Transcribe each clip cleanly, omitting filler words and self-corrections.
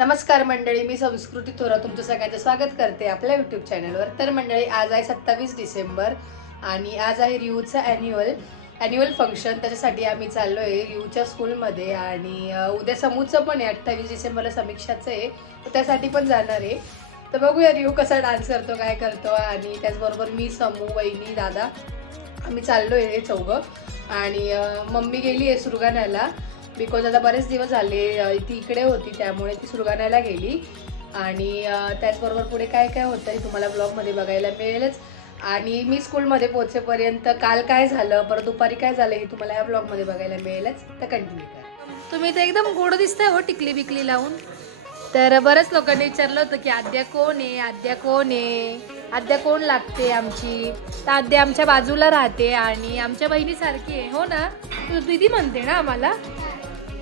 नमस्कार मंडळी, मी संस्कृती थोरा तुमचं सगळ्यांचं स्वागत करते आपल्या यूट्यूब चॅनलवर. तर मंडळी, आज आहे 27 डिसेंबर आणि आज आहे रियूचं ॲन्युअल फंक्शन. त्याच्यासाठी आम्ही चाललो आहे रियूच्या स्कूलमध्ये आणि उद्या समूचं पण आहे, 28 डिसेंबरला समीक्षाचं आहे, तर त्यासाठी पण जाणार आहे. तर बघूया रियू कसा डान्स करतो, काय करतो. आणि त्याचबरोबर मी, समू, वहिनी, दादा आम्ही चाललो आहे हे चौघं. आणि मम्मी गेली आहे सुरगाण्याला, बिकॉज आता बरेच दिवस झाले ती इकडे होती, त्यामुळे ती सुरगाण्याला गेली. आणि त्याचबरोबर पुढे काय काय होतं हे तुम्हाला ब्लॉगमध्ये बघायला मिळेलच. आणि मी स्कूलमध्ये पोहोचेपर्यंत काल काय झालं, परत दुपारी काय झालं हे तुम्हाला या ब्लॉगमध्ये बघायला मिळेलच. तर कंटिन्यू करा. तुम्ही तर एकदम गोड दिसताय हो, टिकली बिकली लावून. तर बऱ्याच लोकांनी विचारलं होतं की आद्या कोण आहे, आद्या कोण आहे, आद्या कोण लागते आमची. तर आद्या आमच्या बाजूला राहते आणि आमच्या बहिणीसारखी आहे, हो ना. तू दीदी म्हणते ना आम्हाला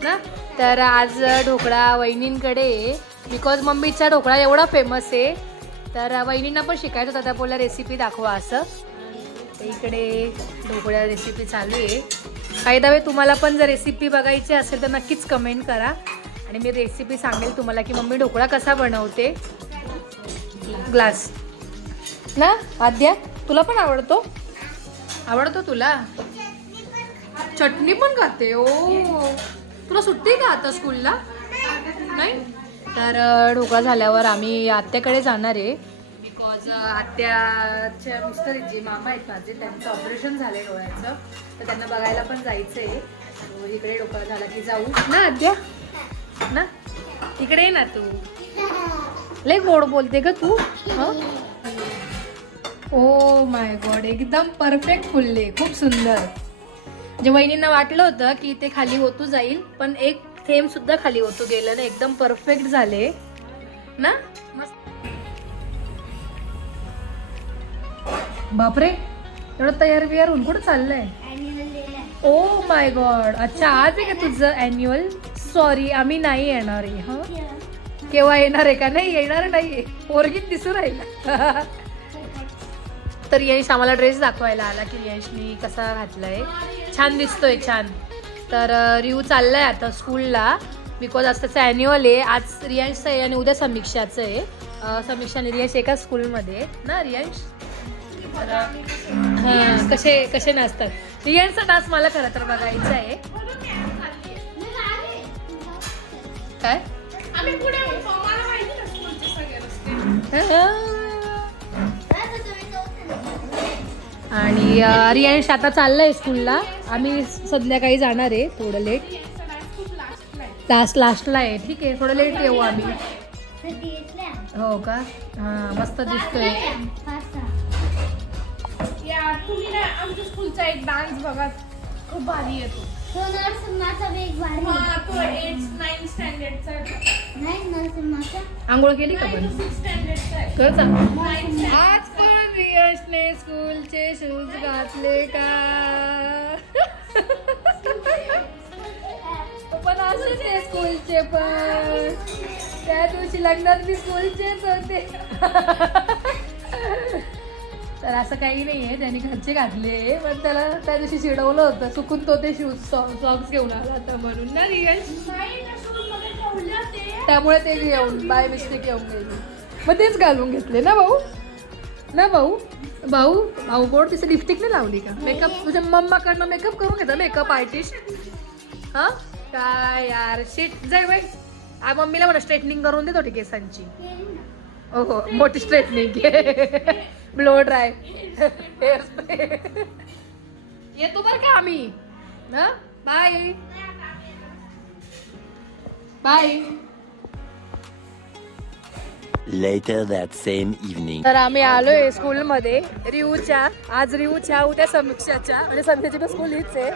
ना. तर आज ढोकळा वहिनींकडे, बिकॉज मम्मीचा ढोकळा एवढा फेमस आहे. तर वहिनींना पण शिकायचं होतं, त्या बोलल्या रेसिपी दाखवा असं. इकडे ढोकळ्या रेसिपी चालू आहे. काही दावे तुम्हाला पण जर रेसिपी बघायची असेल तर नक्कीच कमेंट करा आणि मी रेसिपी सांगेल तुम्हाला की मम्मी ढोकळा कसा बनवते. ग्लास ना आद्या, तुला पण आवडतो तुला? चटणी पण खाते ओ. तुला सुट्टी का आता स्कूलला? नाही. तर ढोकळा झाल्यावर आम्ही आत्याकडे जाणार आहे, बिकॉज आत्याच्या मिस्टर जे मामा आहेत माझे, त्यांचं ऑपरेशन झालं आहे डोळ्याचं, तर त्यांना बघायला पण जायचं आहे. इकडे ढोकळा झाला की जाऊ ना आद्या ना. इकडे ये ना तू, लय गोड बोलते का तू. ओ माय गॉड, एकदम परफेक्ट फुलले, खूप सुंदर. म्हणजे वहिनींना वाटलं होतं की ते खाली होतू जाईल, पण एक थेंब सुद्धा खाली होतू गेलं ना. एकदम परफेक्ट झाले ना. मस्त. बापरे, एवढं तयार बियार होऊन कुठं चाललंय? ओ माय गॉड, अच्छा आज आहे का तुझं ॲन्युअल? सॉरी, आम्ही नाही येणार आहे. हां, केव्हा येणार आहे का? नाही येणार नाहीये, पोरगीत दिसू राहिला. तर यश आम्हाला ड्रेस दाखवायला आला की यशनी कसा घातलाय, छान दिसतोय, छान. तर रियू चाललाय आता स्कूलला, बिकॉज आज त्याचं ॲन्युअल आहे. आज रियांशचं आहे आणि उद्या समीक्षाचं आहे. समीक्षा आणि रियांश एकाच स्कूलमध्ये ना. रियांश हां, कसे नाचतात. रियांशचा डान्स मला खरं तर बघायचा आहे. काय आणि रियांश आता चाललाय स्कूलला. आम्ही संध्याकाळी जाणार आहे, थोडं लेट. लास्टला आहे, ठीक आहे, थोडं लेट येऊ आम्ही. हो का? हां, मस्त दिसतोय. तुम्ही ना आमच्या स्कूलचा एक डान्स बघा, खूप भारी येतो. आंघोळ केली का पण? आज पण रियांशने स्कूलचे शूज घातले का? पण असेच आहे स्कूलचे, पण त्या दिवशी लग्नात मी स्कूलचेच होते. तर असं काही नाही आहे, त्यांनी घरचे घातले, पण त्याला त्या दिवशी चिडवलं होतं, चुकून तो ते शूज सॉक्स घेऊन आला होता म्हणून ना रियांश. त्यामुळे ते घेऊन बाय मिस्टेक येऊन गेली, मग तेच घालून घेतले ना भाऊ. ना भाऊ गोड. तिचं लिपस्टिक नाही लावली का? मेकअप तुझ्या मम्माकडनं मेकअप करून घेता, मेकअप आर्टिस्ट. हां काय यार, शिट. जाय बाई, मम्मीला म्हणा स्ट्रेटनिंग करून दे थोडी केसांची. हो, मोठी straightening, blow dry, hair spray. येतो बरं का आम्ही. ना bye bye. Later that same evening. तर आम्ही आलोय स्कूलमध्ये रियूच्या. आज रियूच्या, उद्या समीक्षाच्या, म्हणजे समीक्षाची पण स्कूल हीच आहे.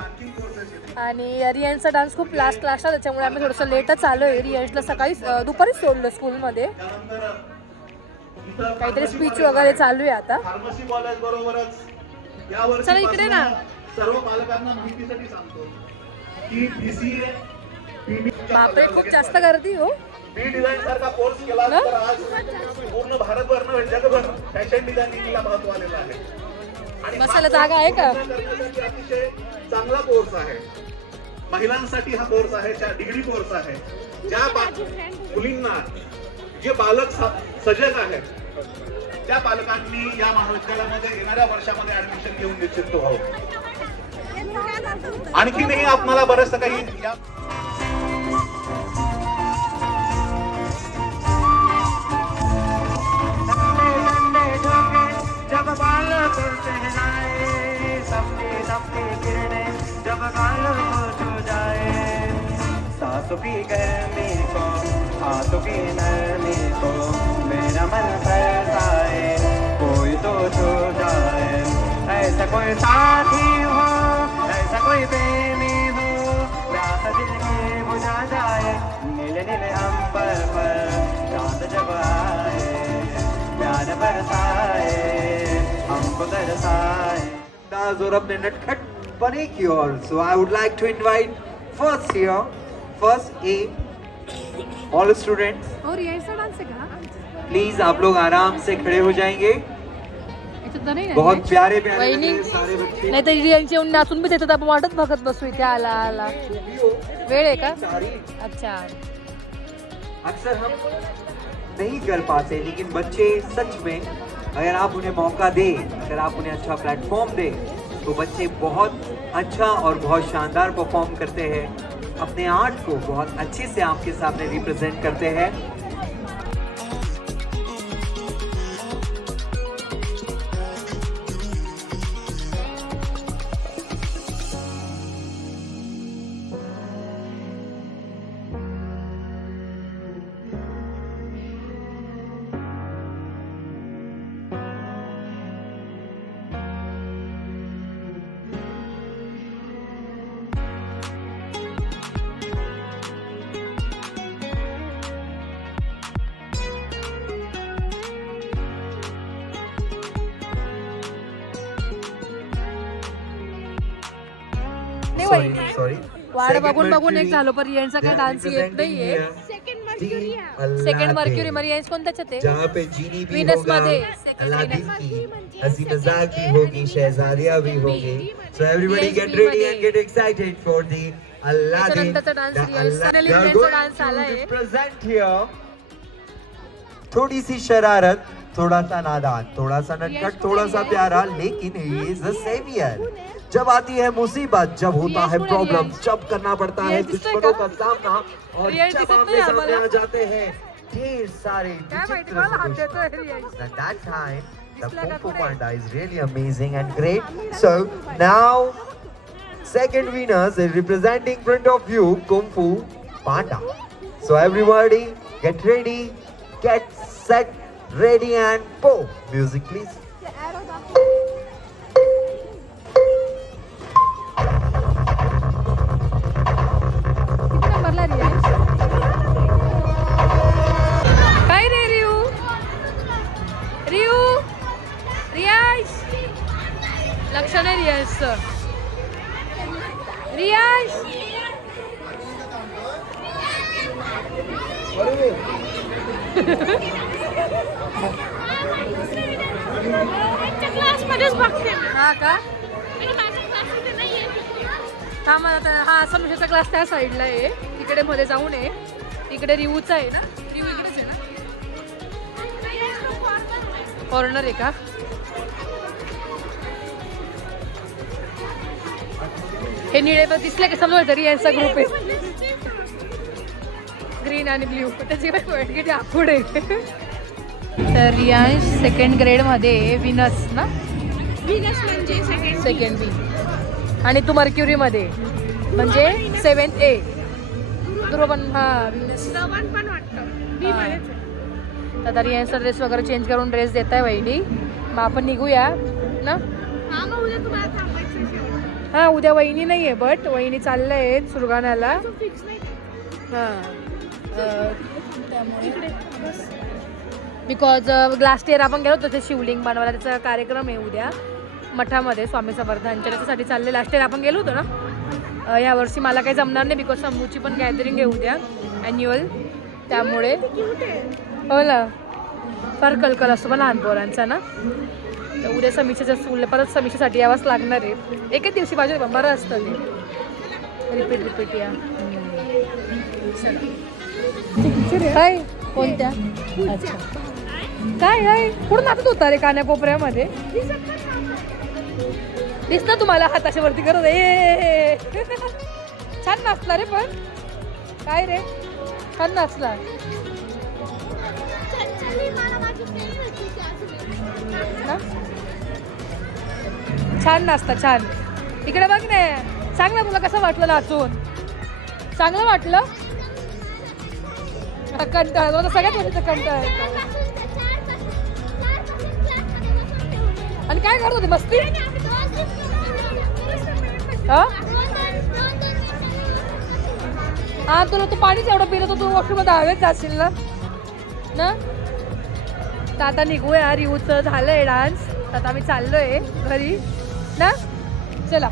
आणि रियांशचा डान्स खूप लास्टला, त्याच्यामुळे आम्ही थोडंसं लेटच आलोय. रियांशला सकाळी दुपारीच सोडलं स्कूलमध्ये, काहीतरी स्पीच वगैरे चालू आहे आता. चला इकडे ना. सर्व पालकांना माहितीसाठी सांगतो की BCA बापरे, खूप जास्त गर्दी हो. बी डिझाईन सारखा कोर्स केला तर आज पूर्ण भारतभर नव्हे जगभर फॅशन डिझायनिंगला महत्व आलेलं आहे. आणि बसायला जागा आहे का? करण्यासाठी अतिशय चांगला कोर्स आहे. महिलांसाठी हा कोर्स आहे, डिग्री कोर्स आहे. ज्या मुलींना जे बालक सजग आहेत त्या पालकांनी या महाविद्यालयामध्ये येणाऱ्या वर्षामध्ये ऍडमिशन घेऊन निश्चित व्हावं. आणखीनही आपल्याला बरंचसं काही या जब बालों को सहलाए सबके सबके किरणें जब गालों को छू जाए सांसों की गर्मी को हाथों की नरमी को मेरा मन बरसाए कोई तो छू जाए ऐसा कोई साथी हो ऐसा कोई प्रेमी हो प्यास दिल की बुझा जाए नीले नीले अंबर पर चांद जब आए प्यार बरसाए हमको तरसाए और अपने नटखट बने की or. So I would like to invite first here, first A, all students. और यायचा डान्स आहे का? Please आप लोग आराम से खड़े हो जाएंगे. याच्यात तर नाही ना? बहुत प्यारे प्यारे वहिनी. लग रहे हैं सारे बच्चे. नाही तर रियांची येऊन नाचून बी त्याच्यात आपण वाटत बघत बसू इथे आला आला. वेळ आहे का? सारी अच्छा. अक्सर हम नहीं कर पाते लेकिन बच्चे सच में अगर आप उन्हें मौका दें, अगर आप उन्हें अच्छा प्लेटफॉर्म दें तो बच्चे बहुत अच्छा और बहुत शानदार परफॉर्म करते हैं, अपने आर्ट को बहुत अच्छे से आपके सामने रिप्रेजेंट करते हैं. Sorry. वाढ बघून बघून एक झालो पण रियांचा काय डान्स येत नाहीये. सेकंड मर्क्युरी रियांस कोणत्याच्यात आहे? जहाँ पे जीनी भी Venus होगा, मध्ये second अलादीन Venus. की हंसी मजाक भी होगी, शहजादियाँ भी होगी. So everybody get ready and get excited for the Aladdin. त्याच्यानंतरचा डान्स The रियांस. Aladdin. Finally They are रियांचा going डान्स to आलाय. represent here. थोड़ी सी शरारत, थोड़ा सा नादान, थोड़ा सा नटखट, थोड़ा सा प्यारा, लेकिन he is a savior. जब आती है मुसीबत, जब होता है प्रॉब्लम, जब करना पड़ता है दुश्मनों का सामना और जब आमने सामने आ जाते हैं ढेर सारे विचित्र दुश्मन. At that time, the Kung Fu Panda is really amazing and great. So now, second winners is representing in front of you Kung Fu Panda. So everybody, get ready, get set, ready and go. Music please. नंबरला रियांस. काय रे रियू? रियू रियांस लक्ष नाही रियांसचं. रियांस class मध्येच बघते मी. हा का? आणि माझ्या क्लासमध्ये नाहीये. हा मला हा समोरचा क्लास त्या साईडला आहे. तिकडे मध्ये जाऊन आहे. इकडे रिव्यूचा आहे ना? रिव्यू इकडेच आहे ना? कॉर्नर आहे का? हे निळे पण दिसले का समजा तरी यांचा ग्रुप आहे. ग्रीन आणि ब्ल्यू त्याची किती पुढे. तर रियांश सेकंड ग्रेड मध्ये विनस ना? विनस म्हणजे सेकंड बी आणि तू मर्क्युरी मध्ये म्हणजे 7th A. ध्रुव पण हा विनस. श्रवण पण वाटतं बी मध्येच आहे. तर रियांचा ड्रेस वगैरे चेंज करून ड्रेस देत आहे वहिनी. मग आपण निघूया ना? हा मग उद्या तुम्हाला थांबायचं शेवट. हा उद्या वहिनी नाही आहे बट वहिनी चाललं आहे सुरगाण्याला. फिक्स नाही. हां त्यामुळे बिकॉज लास्ट इयर आपण गेलो होतो ते शिवलिंग बनवायला. त्याचा कार्यक्रम आहे उद्या मठामध्ये स्वामी समर्थांच्या. त्याच्यासाठी चालले. लास्ट इयर आपण गेलो होतो ना. यावर्षी मला काही जमणार नाही बिकॉज समूची पण गॅदरिंग आहे उद्या ॲन्युअल. त्यामुळे हो ना फार कलकल असतो पण लहान पोरांचा ना. तर उद्या समीक्षेच्या स्कूलला परत समीक्षेसाठी यावंच लागणार आहे. एकच दिवशी बाजू बरं असतं ते रिपीट या. चला काय कोणत्या अच्छा काय आहे कुठून नाचत होता रे कान्याकोपऱ्यामध्ये दिसतं तुम्हाला हाताशी वरती करत ए छान नाचला रे पण काय रे छान नाचला ना? छान नाचता छान इकडे बघ ना सांग ना तुला कसं वाटलं नाचून चांगलं वाटलं कंटाळ सगळ्यात मोठा कंटाळ येतो आणि काय करत होते मस्ती हा तुला तू पाणीच एवढं पिलं तर तू वॉशरूममध्ये हवेत जाशील ना तर आता निघूया रिऊचं झालंय डान्स आता आम्ही चाललोय घरी ना चला